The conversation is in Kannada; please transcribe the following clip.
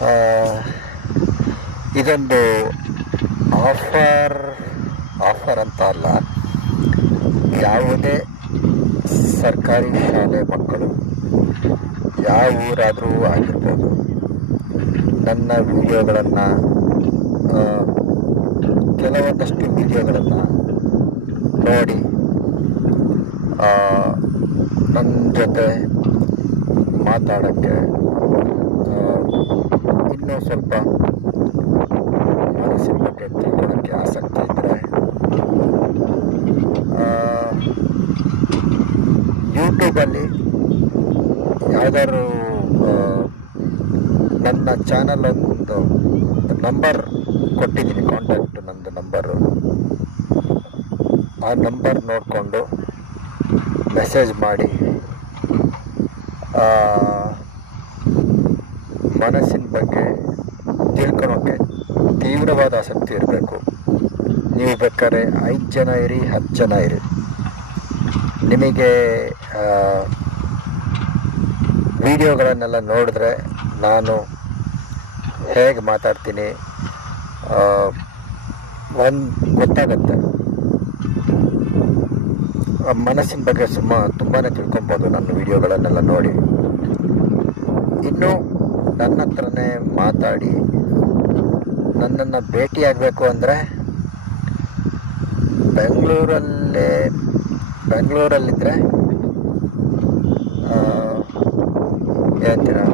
ಆ, ಇದೊಂದು ಆಫರ್ ಆಫರ್ ಅಂತ ಅಲ್ಲ, ಯಾವುದೇ ಸರ್ಕಾರಿ ಶಾಲೆ ಮಕ್ಕಳು ಯಾವ ಊರಾದರೂ ಆಗಿರ್ಬೋದು ನನ್ನ ವಿಡಿಯೋಗಳನ್ನು, ಕೆಲವೊಂದಷ್ಟು ವಿಡಿಯೋಗಳನ್ನು ನೋಡಿ ನನ್ನ ಜೊತೆ ಮಾತಾಡೋಕ್ಕೆ, ಇನ್ನೂ ಸ್ವಲ್ಪ ಮನಸ್ಸಿನ ಬಗ್ಗೆ ತಿಳ್ಕೊಳ್ಳೋಕ್ಕೆ ಆಸಕ್ತಿ ಇದ್ದರೆ ಯೂಟ್ಯೂಬಲ್ಲಿ ಯಾವುದಾದ್ರು ನನ್ನ ಚಾನಲ್ ಒಂದು ನಂಬರ್ ಕೊಟ್ಟಿದ್ದೀನಿ, ಕಾಂಟ್ಯಾಕ್ಟ್ ನಂದು ನಂಬರು. ಆ ನಂಬರ್ ನೋಡಿಕೊಂಡು ಮೆಸೇಜ್ ಮಾಡಿ ಮನಸ್ಸಿನ ಬಗ್ಗೆ ತಿಳ್ಕೊಳೋಕ್ಕೆ ತೀವ್ರವಾದ ಆಸಕ್ತಿ ಇರಬೇಕು. ನೀವು ಬೇಕಾದ್ರೆ 5 ಜನ ಇರಿ, 10 ಜನ ಇರಿ, ನಿಮಗೆ ವಿಡಿಯೋಗಳನ್ನೆಲ್ಲ ನೋಡಿದ್ರೆ ನಾನು ಹೇಗೆ ಮಾತಾಡ್ತೀನಿ ಗೊತ್ತಾಗತ್ತೆ. ಮನಸ್ಸಿನ ಬಗ್ಗೆ ತುಂಬಾ ತಿಳ್ಕೊಬೋದು ನನ್ನ ವಿಡಿಯೋಗಳನ್ನೆಲ್ಲ ನೋಡಿ. ಇನ್ನೂ ನನ್ನ ಹತ್ರನೇ ಮಾತಾಡಿ ನನ್ನನ್ನು ಭೇಟಿಯಾಗಬೇಕು ಅಂದರೆ ಬೆಂಗಳೂರಲ್ಲಿದ್ದರೆ ಹೇಳ್ತೀರಾ